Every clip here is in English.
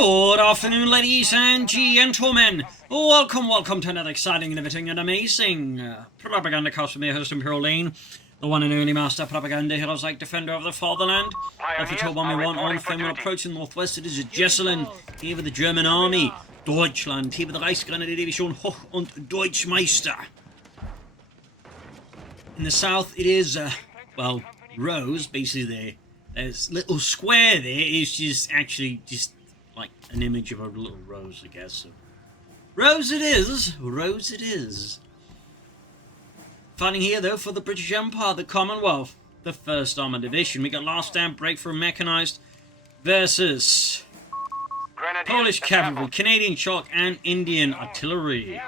Good afternoon, ladies and gentlemen. Welcome to another exciting, innovating, and amazing Propagandacast with me, host Imperial Lane, the one and only master propaganda heroes like defender of the fatherland. Officer 1v1 on Faymonville approaching northwest. It is Jesulin, here with the German army. Deutschland, here with the Reichsgrenadier-Division Hoch und Deutschmeister. In the south, it is, well, Rose, basically there's little square there is just actually just like an image of a little rose, I guess. So, Rose it is. Fighting here, though, for the British Empire, the Commonwealth, the 1st Armoured Division. We got last stand breakthrough mechanized versus Polish Cavalry, Canadian Shock, and Indian Artillery.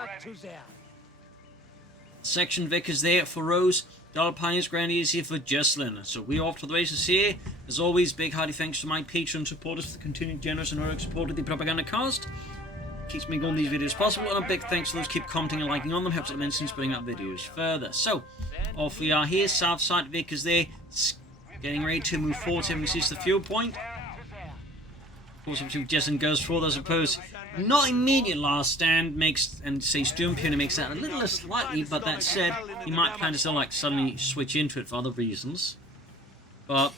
Section Vickers there for Rose. Dollar Pioneers Grenadiers here for Jesulin. So we off to the races here. As always, big hearty thanks to my Patreon supporters for the continued generous and heroic support of the Propagandacast. Keeps me going these videos possible, and a big thanks to those who keep commenting and liking on them. Helps immensely in spreading out videos further. So, off we are here. South side Vickers there. Getting ready to move forward. Having seized the fuel point. Of course, obviously, Jesulin goes forward, I suppose. Not immediate last stand makes, and say Sturmpionier makes that a little less likely, but that said, he might plan to still like suddenly switch into it for other reasons. But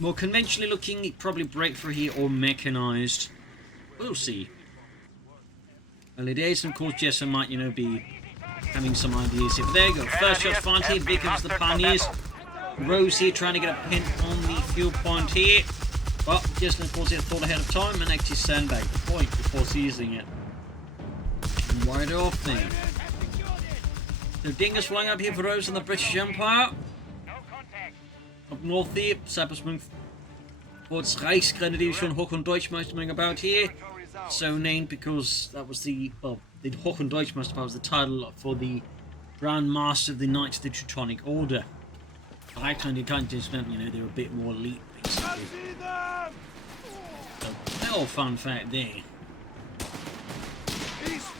more conventionally looking, he'd probably break through here or mechanized. We'll see. Early days, and of course, Jesulin might, be having some ideas here. But there you go. First shot's fired here. Vickers the Pioneers. Rose here trying to get a pin on the fuel point here. But Jesulin, of course, he had thought ahead of time and actually sandbagged the point before seizing it. And wide off then. So Dingus flying up here for Rose and the British Empire. Up north here, Cyprus move towards Reichsgrenadier-Division Hoch und Deutschmeister moving about here. So named because that was the Hoch und Deutschmeister was the title for the Grand Master of the Knights of the Teutonic Order. Actually, you can't just, they were a bit more elite, basically. So, little fun fact there.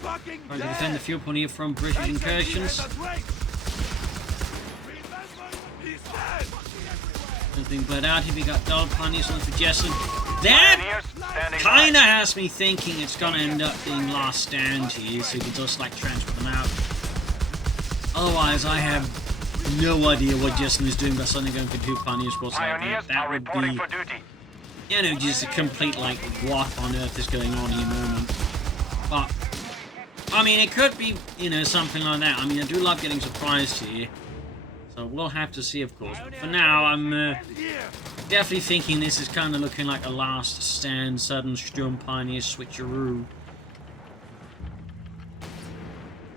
Trying to defend the fuel point here from British incursions. Nothing bled out here. We got Dollar Pioneers on for Jesulin. That kinda has me thinking it's gonna end up being last stand here, so you can just like transfer them out. Otherwise, I have no idea what Jesulin is doing by suddenly going for 2 Pioneer squads like that. That would be, just a complete, like, what on earth is going on here moment. But, I mean, it could be, something like that. I mean, I do love getting surprised here. So we'll have to see, of course. But for now, I'm definitely thinking this is kind of looking like a last stand, sudden Sturm Pioneer switcheroo.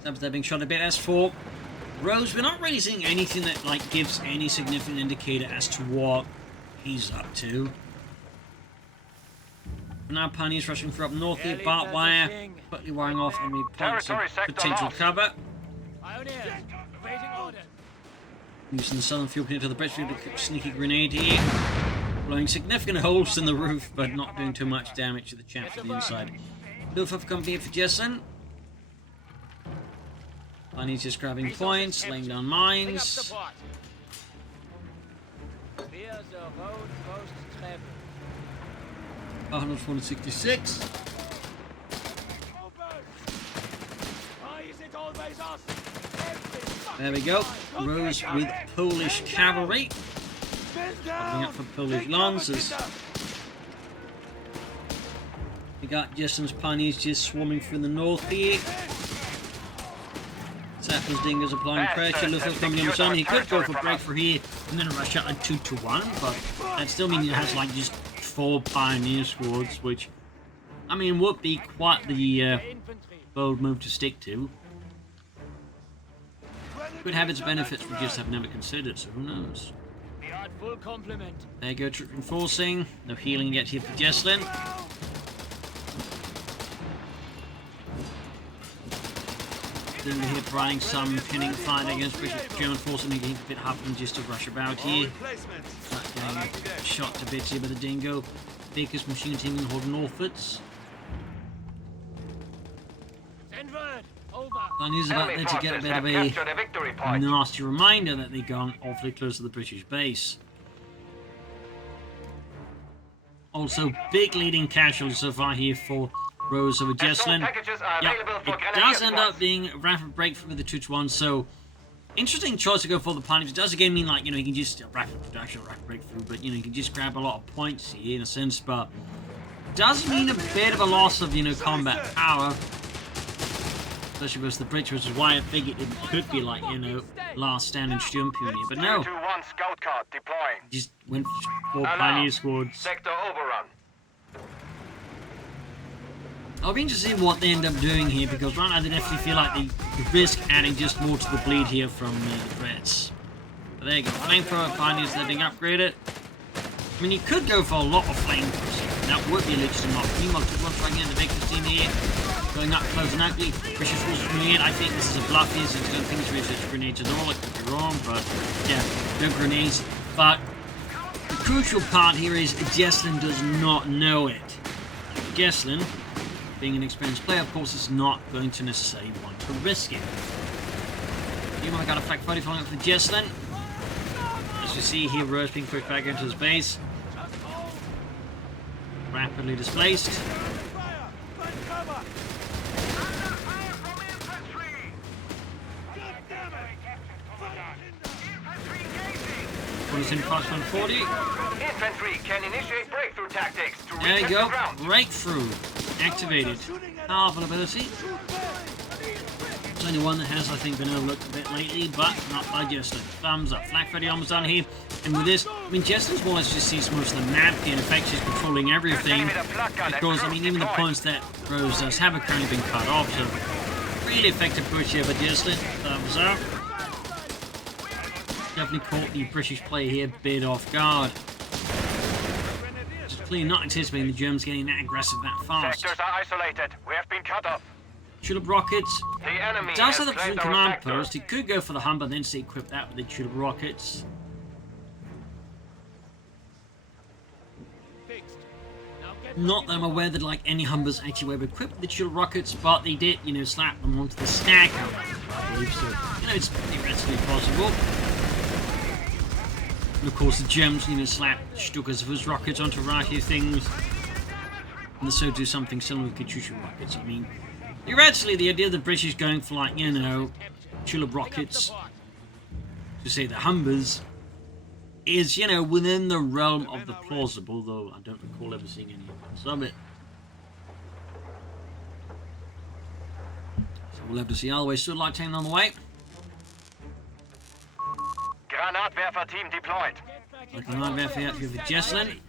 They're being shot a bit. As for Rose, we're not really seeing anything that like gives any significant indicator as to what he's up to. Now Pioneers rushing for up north here, barbed wire, quickly wiring off enemy points of potential cover. Using the southern fuel pin to the British with a sneaky grenade here. Blowing significant holes in the roof, but not doing too much damage to the chaps on the inside. Luftwaffe company here for Jesulin. Pioneers just grabbing points, laying down mines. Arnold 466. There we go. Rose with Polish Cavalry. Coming up for Polish Lancers. We got Jesulin's Pioneers just swarming through the north here. Sappers Dingers applying pressure, Luftwaffe coming in on. He could go for breakthrough here and then rush out like 2-1, but that still means it has like just 4 Pioneer squads, which, I mean, would be quite the bold move to stick to. Could have its benefits, we just have never considered, so who knows. There you go, troop reinforcing. No healing yet here for Jesulin. Then we're here providing some pinning fire against British German forces, making it a bit happen just to rush about here. Getting shot to bits here by the Dingo. Baker's machine team and holding northwards. And he's about there to get a bit of a nasty reminder that they've gone awfully close to the British base. Also, big leading casualties so far here for Rose over Jesulin. Yeah, it does end up being a rapid breakthrough with the 2-1, so interesting choice to go for the pioneers. It does again mean, like, you know, you can just rapid production, rapid breakthrough, but, you know, you can just grab a lot of points here in a sense, but does mean a bit of a loss of, you know, combat power, especially versus the British, which is why I figured it could be like, you know, last stand and Sturm here, but no. Scout card deploying. Just went for pioneer squads. Sector overrun. I'll be interested in what they end up doing here, because right now they definitely feel like they risk adding just more to the bleed here from the Brits. But there you go, flamethrower pioneers that are being upgraded. I mean, you could go for a lot of flamethrowers here, and that would be a legitimate option. Meanwhile, 2-1 trying to get the victor's team here, going up close and ugly. British forces coming in. I think this is a bluff here, so I don't think it's research grenades at all. I could be wrong, but yeah, no grenades. But the crucial part here is Jesulin does not know it. Jesulin, being an experienced player, of course, is not going to necessarily want to risk it. You might have got a flak fighting following up for Jesulin. As you see here, Rose being pushed back into his base. Rapidly displaced. In past 140. Infantry can initiate breakthrough tactics to there you go. The ground. Breakthrough activated. Powerful ability. It's only one that has, I think, been overlooked a bit lately, but not by Jesulin. Thumbs up. Flak Freddy almost done here. And with this, I mean, Jesulin's more or less just sees most of the map here. In fact, she's controlling everything. Because, I mean, even the points that Rose does have currently been cut off. So, really effective push here by Jesulin. Thumbs up. Definitely caught the British player here a bit off guard. Just clearly not anticipating the Germans getting that aggressive that fast. Sectors are isolated. We have been cut off. Tulip rockets. The enemy Does have the claimed our command sector. post. He could go for the Humber, then say equip that with the Tulip rockets. Not that I'm aware that like any Humbers actually were equipped with the Tulip rockets, but they did, you know, slap them onto the stack. I believe so. You know, it's theoretically possible. And of course, the Germans, you know, slap Stukas of his rockets onto a variety of things. And so do something similar with Katyusha rockets. I mean, theoretically, the idea of the British going for, like, you know, tulip rockets, to say the Humbers, is, you know, within the realm of the plausible, though I don't recall ever seeing any evidence of it. So we'll have to see. Otherwise, still like taking on the way. Granatwerfer team deployed. Like Granatwerfer out here for Jesulin.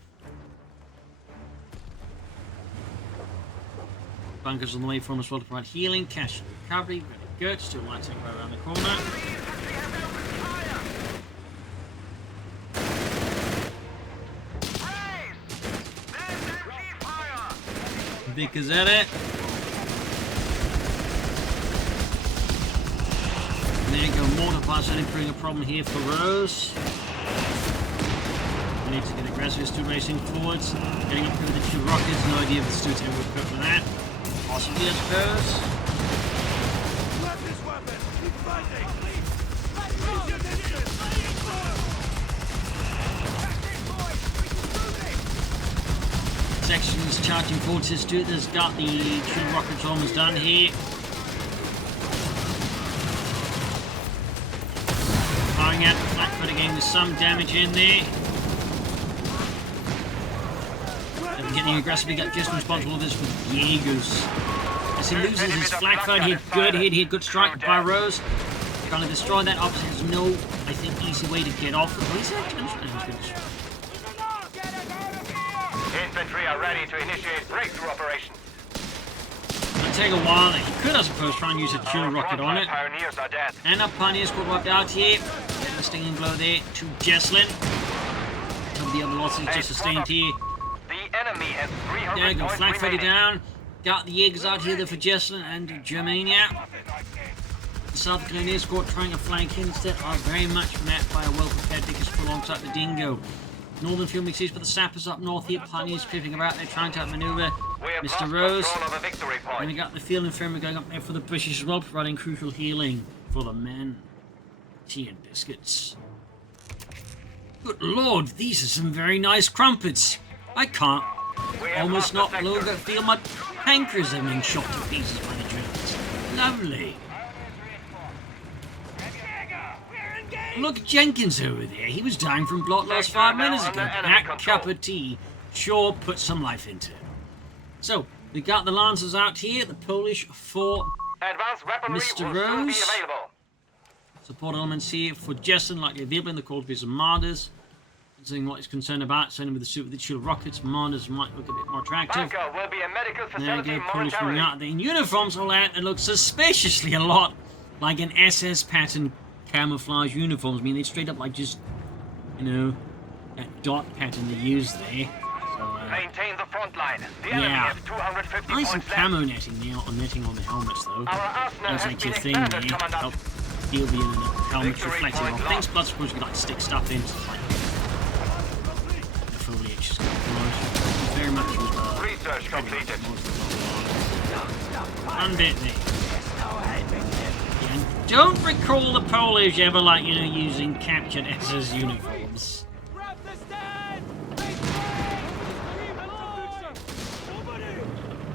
Bunkers on the way from us well to provide healing, cash recovery, very good. Still lighting right around the corner. Vickers at it. There you go, mortar blast only putting a problem here for Rose. We need to get aggressive, still racing forwards. Getting up here with the two rockets, no idea if the Stu's ever equipped for that. Possibly, I suppose. Sections charging forward to Stu. There's got the two rockets almost done here. Firing out the Blackfoot again with some damage in there. Getting aggressively, got just responsible for this with Jaegers. As he loses his flak fight, he had good strike by Rose. Trying to destroy that. Obviously, there's no, I think, easy way to get off the police. Infantry are ready to initiate breakthrough operations. It'll take a while. He could, I suppose, try and use a tuna rocket on it. Pioneers are dead. And our pioneers got wiped out here. Getting the stinging blow there to Jesulin. Some of the other losses just sustained here. The enemy has 300 There you go, points flag freddy remaining. down. Got the Jaegers out here there for Jesulin and Germania. The South Carolina squad trying to flank instead are very much met by a well-prepared Vickers alongside the Dingo. Northern field mixes for the sappers up north here. Pioneers pivoting about, they're trying to outmaneuver Mr. Rose. And we got the field infirmary going up there for the British as well, providing crucial healing for the men. Tea and biscuits. Good lord, these are some very nice crumpets. I can't We have Almost lost not the longer sector. feel my pancreas have been shot to pieces by the Germans. Lovely. Look at Jenkins over there. He was dying from blood loss 5 minutes ago. That cup of tea sure put some life into it. So, we got the Lancers out here. The Polish for Advanced weaponry Mr. will soon be Rose. available. support elements here for Jesulin, likely available in the Coh3 some Martyrs. Seeing what he's concerned about, certainly with the suit with the shield rockets, Martyrs might look a bit more attractive. Bunker will be a medical There you facility go, Polish coming momentarily. out. The uniforms all out that look suspiciously a lot like an SS pattern camouflage uniforms. I mean, they straight up like just, you know, that dot pattern they use there. So, Maintain the front line. The enemy yeah. has 250 nice and points camo left. netting there, on netting on the helmets though. Our arsenal That's has like been your thing there. expanded, Commandant. Help deal the helmets Victory reflecting point off lost. things, plus of course you can like stick stuff in. So it's like the foliage is very much with Research completed. one bit there. And don't recall the Polish ever like, you know, using captured SS uniforms.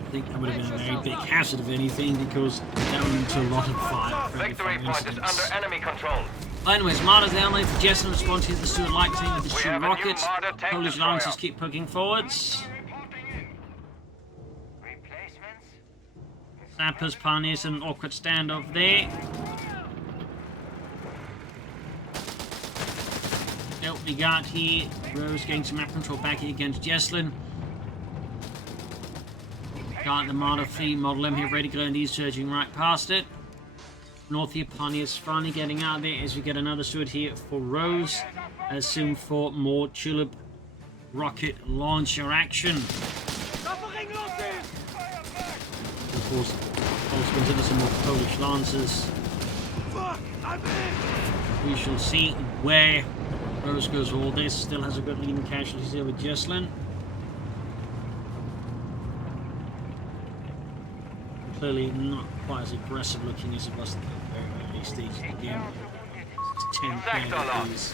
I think that would have been a very big hazard if anything, because that went into a lot of fire. Victory point is under enemy control. Anyways, Martyrs down there for Jesulin responding to the Stuart Light team with the We two have a new rockets. Martyr tank Polish destroyer. Lancers keep poking forwards. Sappers, Pioneers, an awkward standoff there. Help we got here. Rose getting some map control back here against Jesulin. Got the Martyr fleet, Model M here ready to go, and he's surging right past it. North here, Pioneers finally getting out there as we get another Stuart here for Rose. As soon for more Tulip rocket launcher action. Of course, also consider some more Polish Lancers. We shall see where Rose goes with all this. Still has a good lead in casualties here with Jesulin. Clearly not quite as aggressive looking as it was at the very early stage of the game. It's 10 casualties.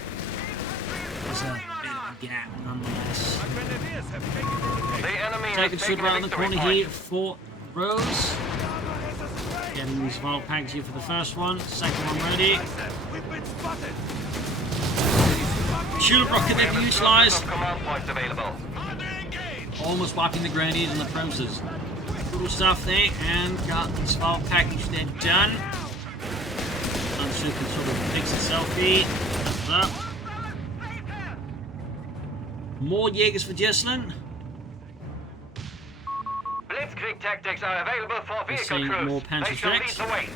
There's a bit of a gap nonetheless. The enemy Taking has stood taken a around the victory corner point. here for Rose. Getting these vial packs here for the first one. Second one ready. Shield rocket We they have can a utilise. surplus of command points available. Almost wiping the Grenadiers and the Princes. Cool stuff there, and got the vial package there done. Unsu can sort of fix itself here. Up. More Jaegers for Jesulin. Blitzkrieg tactics are available for vehicle seeing crews. more They Panzer shall lead Schrecks. the way.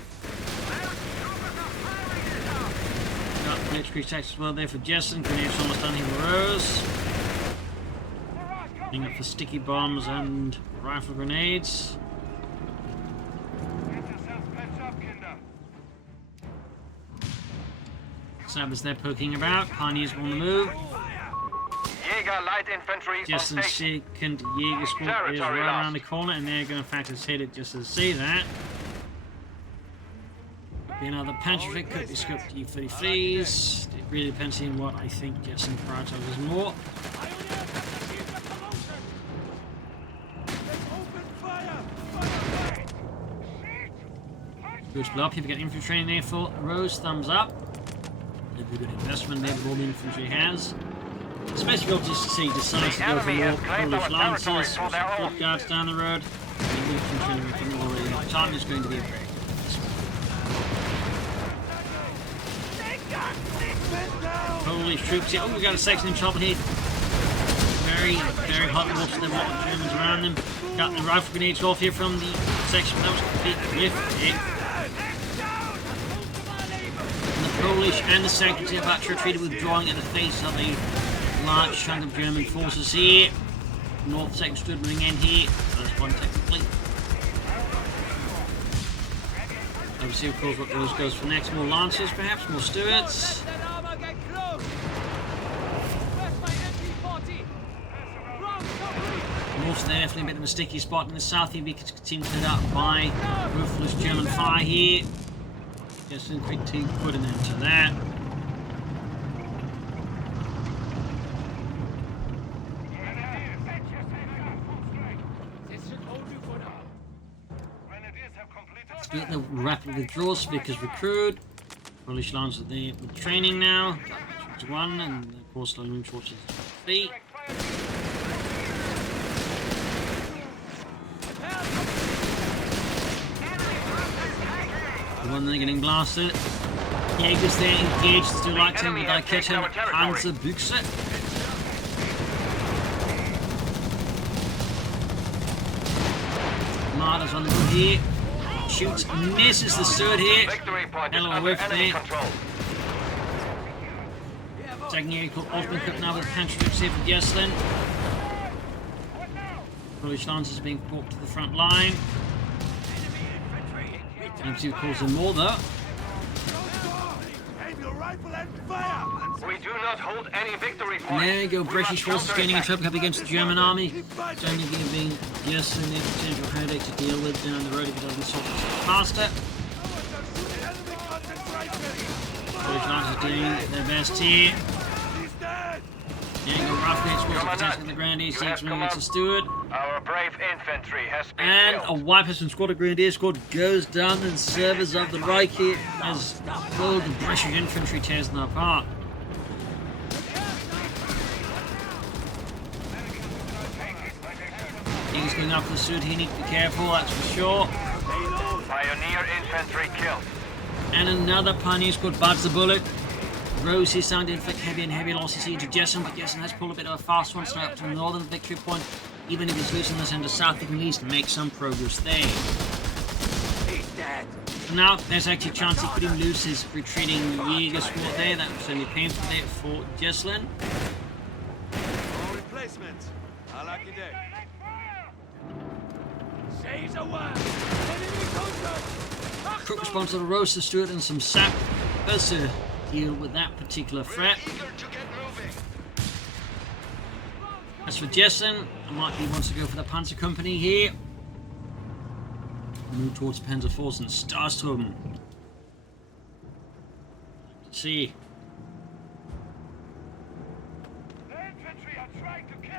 Got Blitzkrieg tactics as well there for Jesulin. Grenadiers almost done here for Rose. Looking up for sticky bombs and rifle grenades. Sabbers there poking about. Pioneers on the move. Jaeger light infantry on Jesulin's station. second Jaeger squad is Territory right lost. around the corner, and they're going to fact hit it just to see that. Be another Panzer could be scoped to U-33s. It really depends on what I think Jesulin prioritizes more. Good blow up. Here we get infantry in there for Rose. Thumbs up. A good investment there with all the infantry has. Especially if just see decides to go for enemy more has claimed Polish our territory Lancers, for their own. foot guards down the road. And the infantry from already. The time is going to be a very good investment. Polish troops here. Oh, we got a section in trouble here. Very, very hot water. There were a lot of Germans around them. Got the rifle grenades off here from the section. That was completely lifted. And the Polish and the second about to retreat withdrawing at the face of a large chunk of German forces here. North second stood moving in here. First one technically. Obviously, of course, what Rose goes for next. More Lancers, perhaps, more Stuarts. North's there, definitely a bit of a sticky spot in the south here. We can continue to up by ruthless German fire here. Just a quick team put an end to that. Split the rapid withdrawals, because recruit. Polish Lance with the training now. That's 1, and of course, the room shorts is 3. The one they're getting blasted. Jaegers there engaged, still like him, but I catch him. Panzerbüchse. Marder's on the move here. Shoots, misses the third here. Hell away from me. Second air called Ultimate Cup now with pantry trips here for Jesulin. Polish Lancers being brought to the front line. MC calls them more though. We do not hold any victory points. And there you go, British forces gaining a trouble up against the German army. It's only going to be Jesulin a potential headache to deal with down the road if it doesn't sort it faster. British Lancers doing their best here. There you go, Roughneck scores a potential in the Grenadiers, takes one against the Steward. Our brave infantry has been And killed. a Wipers from Squad of Grenadier Squad goes down in service of the Reich here as all the British infantry tears them apart. He's going up the suit, he needs to be careful, that's for sure. Pioneer infantry killed. And another Pioneer Squad bites the bullet. Rose is starting to inflict heavy losses here to Jesulin, but Jesulin has pulled a bit of a fast one straight up to the northern victory point. Even if he's losing this into south, he can at least make some progress there. He's dead. So now there's actually a chance he could even lose his retreating Jaeger squad there. That was only painful there for Jesulin. Replacements. I like your day. Quick response to the roaster Stewart and some sap to deal with that particular threat. As for Jesulin, I might be wants to go for the Panzer Company here. Move towards Panzer Force and Starsturm. Let's see.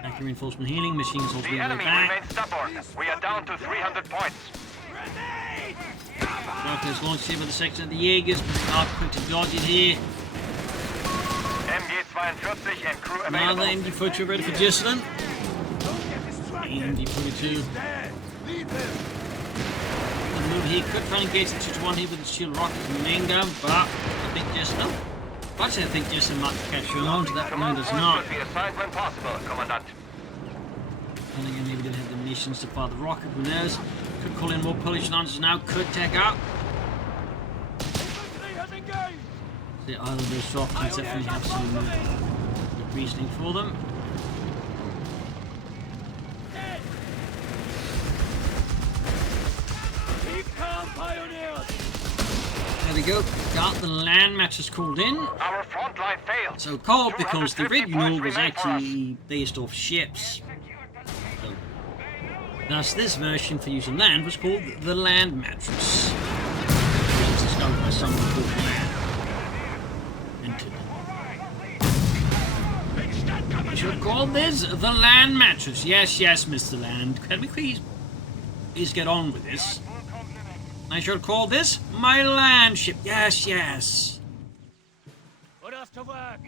Active reinforcement healing, machines all The being enemy back. remains stubborn. We are down to 300 points. Rockets launched here by the section of the Jaegers, but they are quick to dodge it here. MG-42 and crew Now available. the MG-42 ready for Jesulin. MG-42. The move here could try and engage the 2-1 here with the shield rockets and main gun, but I think Jesulin. Actually, I think Jesulin might catch on to that, but no, does not. Should be assigned when possible, Commandant. I think maybe didn't have the munitions to fire the rocket, who knows? Could call in more Polish Lancers now, could take out. The either of those options definitely have some good reasoning for them. There we go, got the land matches called in. Our front line failed. So called because the 250 original points was remain for us. actually based off ships. So, thus this version for use of land was called the land mattress. It was discovered by someone called Land. I should call this the land mattress. Yes, yes, Mr. Land. Can we please get on with this? I should call this my land ship. Yes, yes. Put us to work.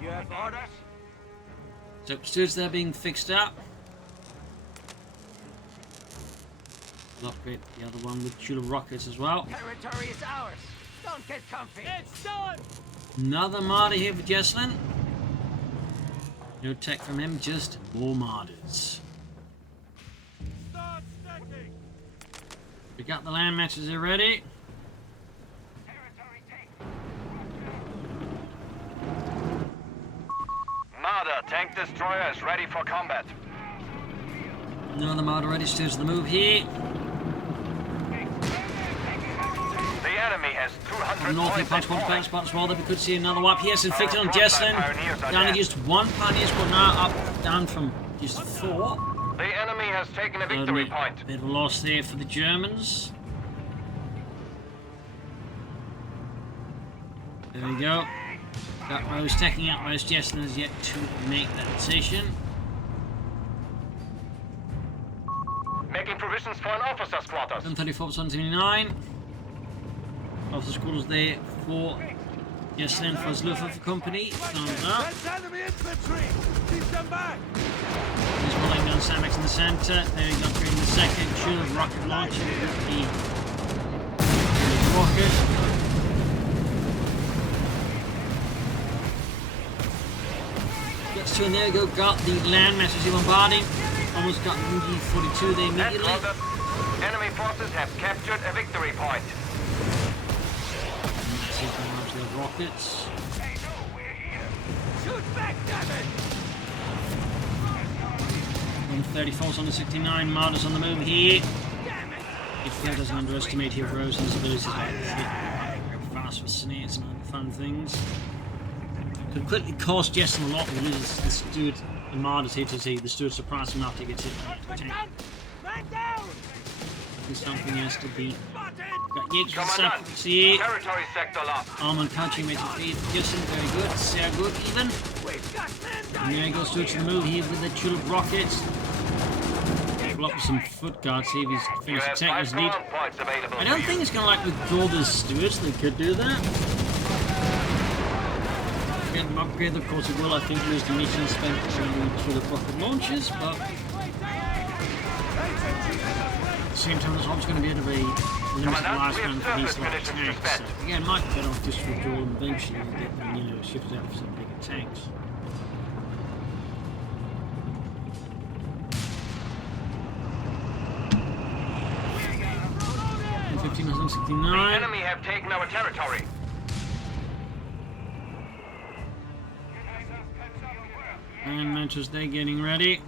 You have orders? So stewards there being fixed up. We'll upgrade the other one with Tula rockets as well. Territory is ours. Don't get comfy. It's done. Another martyr here for Jesulin. No tech from him, just more martyrs. Start stacking. We got the land matches already. Marder, tank destroyer is ready for combat. Another martyr ready, steers to the move here. The enemy has 200 North points. punch one player spot as well that we could see another wipe. Yes, inflicted on Jesulin. Down to just one Pioneer squad now, up down from just 4. The enemy has taken a victory point. Bit of a loss there for the Germans. There we go. Got Rose taking out most. Jesulin has yet to make that decision. Making provisions for an officer's quarters. 134 179. Officer's quarters there for Jesulin for his Luftwaffe company. Down there. That's enemy infantry! Keep them back! He's rolling down Samax in the centre. There he got through in the second. Shield rocket launcher with the rocket. Gets to, and there we go. Got the land masses he bombarding. Almost got the MG-42 there immediately. Enemy forces have captured a victory point. Massive barrage of rockets. Shoot back, damn it! 134 on the 69. Martyrs on the move here. If that doesn't underestimate here Rosen's abilities to hit fast with snares and other fun things. Could quickly cost Jesulin a lot if he loses the steward. The Martyrs here to see the steward surprised him after he gets hit by the tank. There's something has to be. Got Yates with supplements here. Territory sector lost. Armor punching makes it feed. Jesulin very good. Sehr good even. And there he goes to the move here with the tulip rockets. Pull up some foot guards, see if he's You finished have attack 5 as need. command points available. I don't think it's gonna like withdraw the stewards, they could do that. Get them upgraded, of course it will. I think lose the mission spent on the tulip rocket launches, but at the same time there's always gonna be a bit of a limited lifespan for these like tanks. So again, might be better off just to withdraw them eventually and get them, shifted out for some bigger tanks. The 1569. enemy have taken our territory. And Manchester, they're getting ready.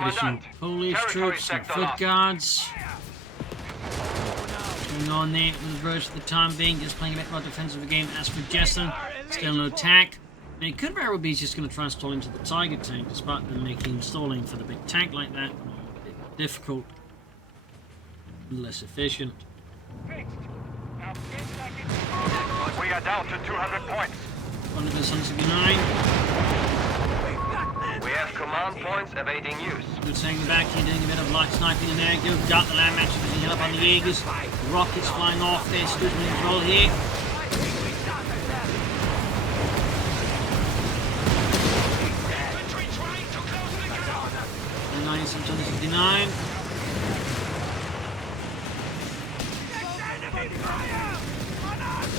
There's some Commandant, Polish territory troops, some sector foot lost. guards. Going on there with the Roche for the time being, just playing a bit more defensive game. As for Jesulin, still no attack. And it could very well be he's just going to try and stall into the Tiger tank, despite them making stalling for the big tank like that a bit more difficult, less efficient. We are down to 200 points. One of the 179. We have command points awaiting use. Good saying back here, doing a bit of light sniping in there. Go, got the land matches picking up on the Jaegers. Rockets flying off there, stood in control here. And 959.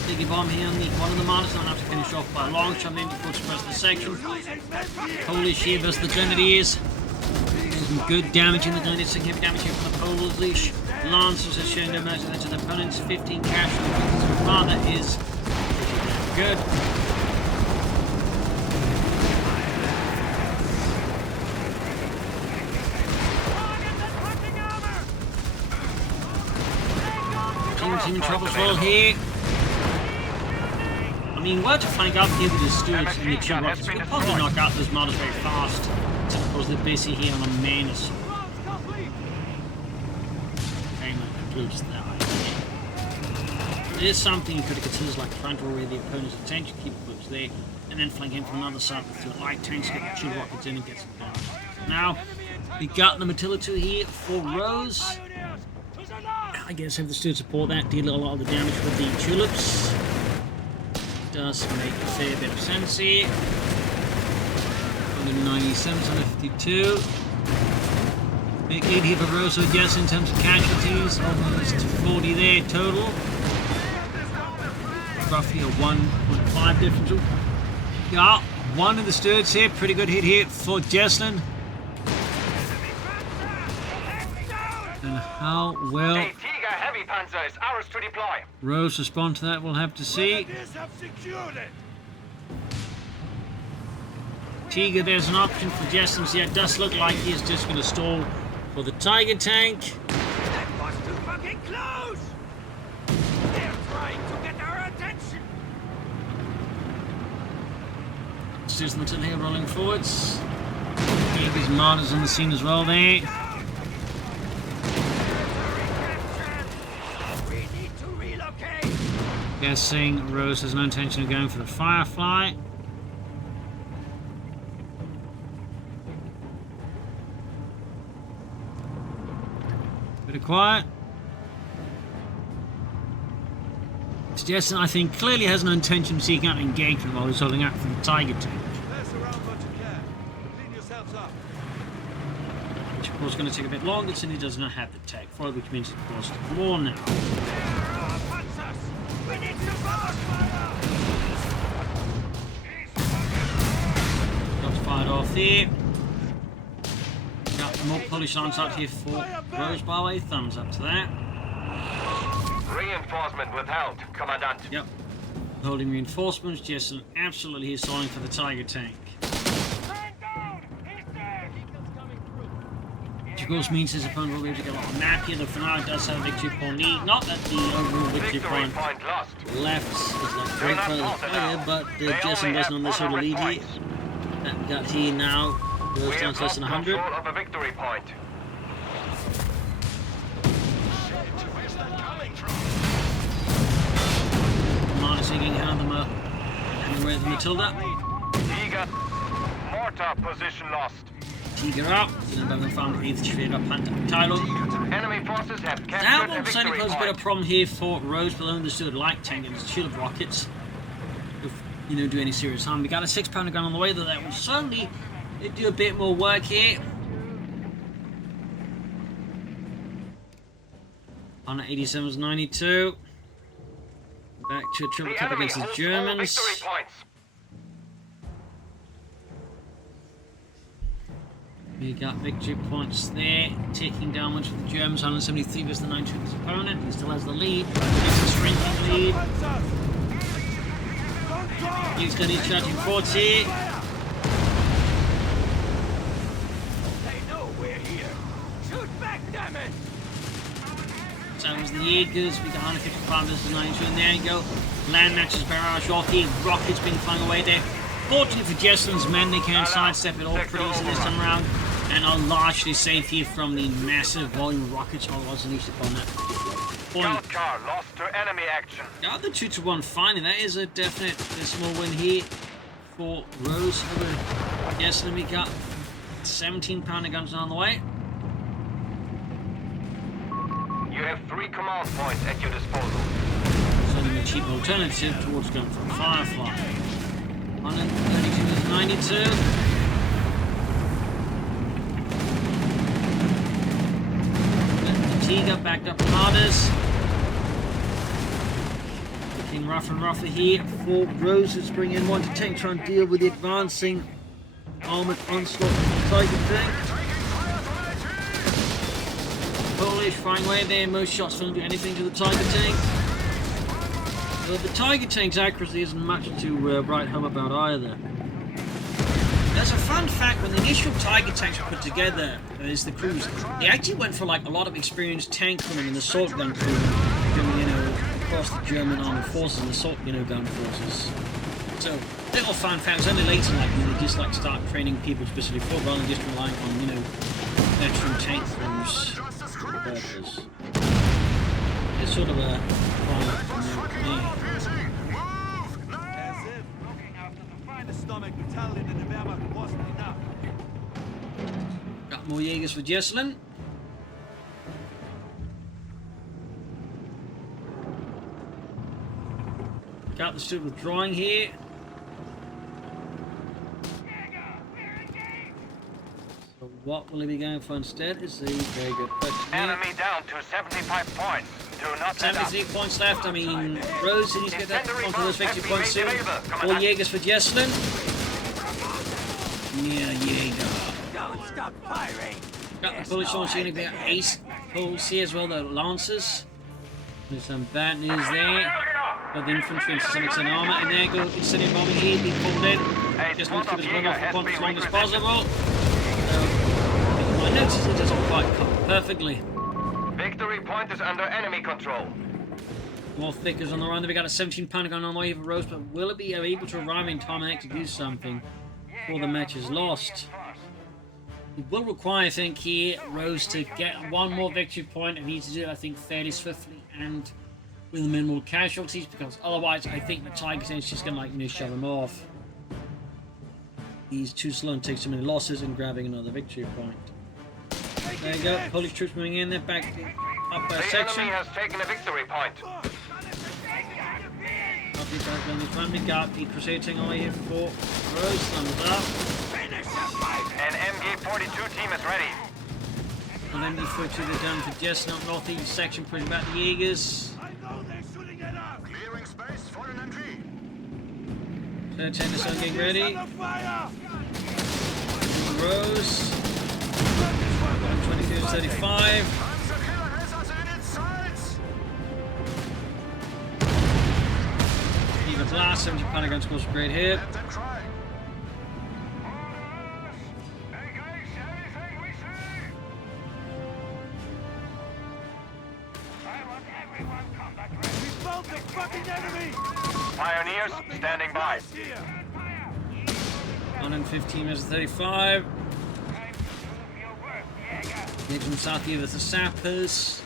Biggie bomb here on the one of the Martyrs. Don't have to finish off by a long shot into the rest of the section. Polish here versus the Grenadiers. Some good damage in the Grenadiers. Some heavy damage here from the Polish Lancers are showing their mercy to the opponents. 15 casualties so far. That is pretty good. Team in trouble as well here. I mean, were to flank up here with the stewards and the two rockets, we could probably knock out those Martyrs very fast. Except of course they're busy here on a main assault. Okay, that concludes that idea. It is something you could have considered, like trying to away the opponent's attention, keep the troops there, and then flank in from another side with the light tanks, get the two rockets in and get some damage. Now, we got the Matilda 2 here for Rose. I guess have the stewards support that, deal a lot of the damage with the tulips. Does make a fair bit of sense here. 197, 152. Big lead here for Rose, I guess, in terms of casualties. Almost 40 there total. Roughly a 1.5 difference. Yeah, one of the stewards here. Pretty good hit here for Jesulin. And how well A Tiger heavy panzer is ours to deploy. Rose respond to that, we'll have to see. Tiger, there's an option for Jesulin. Yeah, it does look like he's just going to stall for the Tiger tank. That was too fucking close! They're trying to get our attention! Susan Till here rolling forwards. Tiger's Martyrs on the scene as well there. We need to relocate! Guessing Rose has no intention of going for the Firefly. Bit of quiet. Jesulin, I think, clearly has no intention of seeking out an engagement while he's holding out for the Tiger tank. Which, of course, is going to take a bit longer since he does not have the tech for it, which means it costs more now. Shots fired off here. Got more Polish lines out here for Rose, by the way. Thumbs up to that. Reinforcement withheld, Commandant. Yep. Holding reinforcements. Jesulin absolutely is solving for the Tiger tank. Which of course means his opponent will be able to get a lot of map here. The Finale does have a victory point lead. Not that the overall victory point left is like great for the player, but Jesulin doesn't have this sort of lead here. That got here now goes down to less than 100. Of a victory point. Taking out the anywhere the Matilda. Tiger, mortar position lost. Tiger up. Then found the 8th straight up title. Enemy forces have captured That a one certainly victory poses a bit of point. problem here for Rose, but understood light tank and his shield of rockets. If do any serious harm. We got a 6-pounder gun on the way, though that will certainly do a bit more work here. On 87's 92. Back to a triple cup against the Germans. We got victory points there. Taking down much of the Germans. 173 versus the 92 of his opponent. He still has the lead. It's a shrinking lead. He's going to be charging 40. They know we're here. Shoot back, damn it! So it was the Jaegers, we got 155 versus the 92, and there you go. Land matches barrage off here, rockets being flung away there. Fortunately for Jesulin's men, they can sidestep it all pretty easily this time around, and are largely safe here from the massive volume of rockets otherwise unleashed upon that point. Scout car lost to enemy action. Got the 2-1 finally, that is a definite small win here for Rose over Jesulin. We got 17-pounder guns on the way. You have 3 command points at your disposal. Sending a cheap alternative towards going for a Firefly. 132 to 92. The Tiger backed up hardest. Looking rougher and rougher here for Rose to bring in one to tank, try and deal with the advancing armored onslaught of the Tiger tank. Polish flying away there, most shots don't do anything to the Tiger tank. But the Tiger tank's accuracy isn't much to write home about either. There's a fun fact, when the initial Tiger tanks were put together as the crews, they actually went for like a lot of experienced tank crewmen and assault gun crewmen, across the German armed forces and assault, gun forces. So, little fun fact, it was only later they just start training people specifically for, rather than just relying on, veteran tank crews. Purpose. It's sort of a fun to me. As if looking after the finest stomach battalion in the Wehrmacht wasn't enough. Got more Jaegers for Jesulin. Got the still withdrawing here. So what will he be going for instead is a very good question. Enemy down to 75 points. Do not let up. 73 points left. I mean, Rose needs to get that onto those victory points soon. 4 Jaegers for Jesulin. Yeah, Jaeger. Don't stop firing! Got the Polish launch unit, we got ace pulls here as well, the Lancers. There's some bad news there. Got the infantry and some extended armor, and there goes the city bombing here, being pulled in. Just wants to keep his run off the point as long as possible. I noticed it doesn't quite cut perfectly. Victory point is under enemy control. More thickers on the run. We got a 17-pounder gun on the way for Rose, but will it be able to arrive in time and actually do something before the match is lost? It will require, I think, here Rose to get one more victory point, and he needs to do it, I think, fairly swiftly and with minimal casualties, because otherwise I think the Tigers is just gonna shove them off. He's too slow and takes too many losses and grabbing another victory point. There you go, Polish troops moving in there, back up by a The section. enemy has taken a victory point. Up the back on this one, we got the Crusading away here for Rose, thumbs up. An MG-42 team is ready. And then MG-42 they're down for Jesulin up northeast section, pushing back the Jaegers. Clearing space for an MG. 13 is getting ready. Rose. 22 to 35. Even blast, 70 Pentagon scores a great hit. Pioneers standing by. 115 versus 35. Hit from south here with the sappers.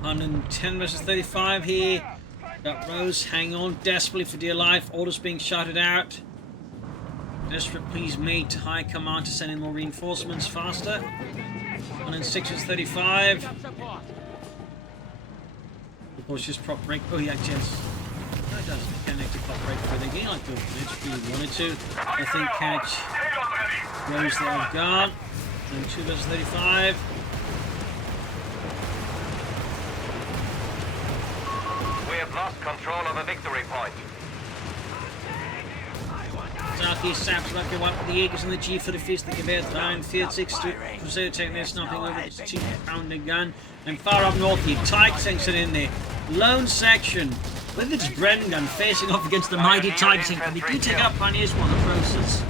110 versus 35 here. Got Rose, hang on desperately for dear life. Orders being shouted out. Desperate pleas made to high command to send in more reinforcements faster. 106 versus 35. Of course, just prop break. Oh, yeah, Jess. No, it does. Connect to prop break for the game like the if you wanted to. I think catch Rose there have gone. And 2 versus 35. We have lost control of a victory point. Southeast Saps back in one for the Jaegers and the G for the fist, the Gewehr down, Field 6 to Crusader taking their snapping over its 2-pounder gun. And far up north here, Tigers tanks it in there. Lone section with its Bren gun facing off against the mighty Tigers tank. And they do take out Pioneers one of the process.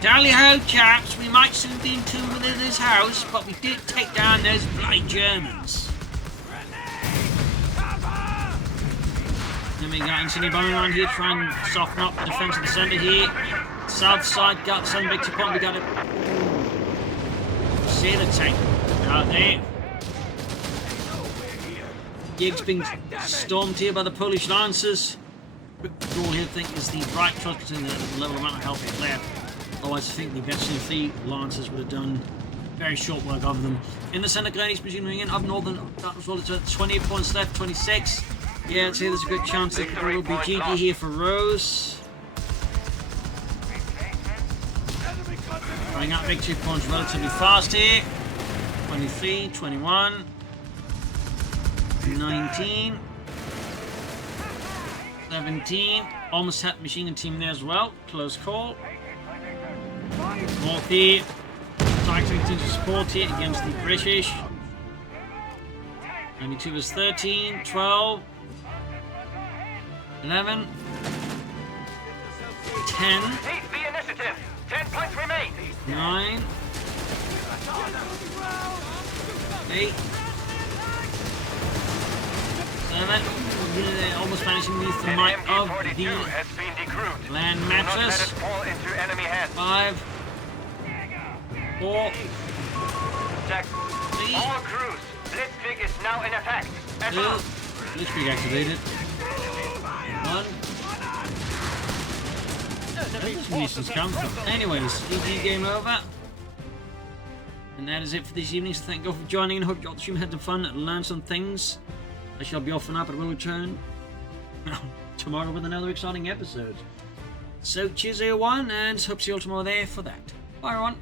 Tally ho, chaps, we might soon be entombed within this house, but we did take down those bloody Germans. Then we got Anthony bombing around here, trying to soften up the defense of the centre here. South side got some victory point. We got a sailor tank out there. Gig's being stormed here by the Polish Lancers. All here think is the bright choice in the level amount of help they left. Otherwise, I think the best of the Lancers would have done very short work of them. In the centre, Granny's presuming in up northern. That was all. It's 28 points left, 26. Yeah, I'd say there's a good chance that it will be cheeky here for Rose. Running out victory points relatively fast here. 23, 21, 19, 17. Almost had machine gun team there as well. Close call. North here. Tigers continue to support here against the British. 92 versus 13, 12. 11, 10, Seize the initiative. 10 points remain. 9, 8, 7. They're almost managing with the An might of MG-42 the has been decrewed. land Do not let it mattress. fall into enemy hands. 5, 4, Check. 3, All crews. Blitzkrieg is now in effect. 2. Blitzkrieg activated. 1. Where does those munitions come from? Anyways, GG, game over. And that is it for this evening, so thank you all for joining and hope you all the stream had some fun and learned some things. I shall be off and up, but will return tomorrow with another exciting episode. So cheers everyone, and hope to see you all tomorrow there for that. Bye everyone.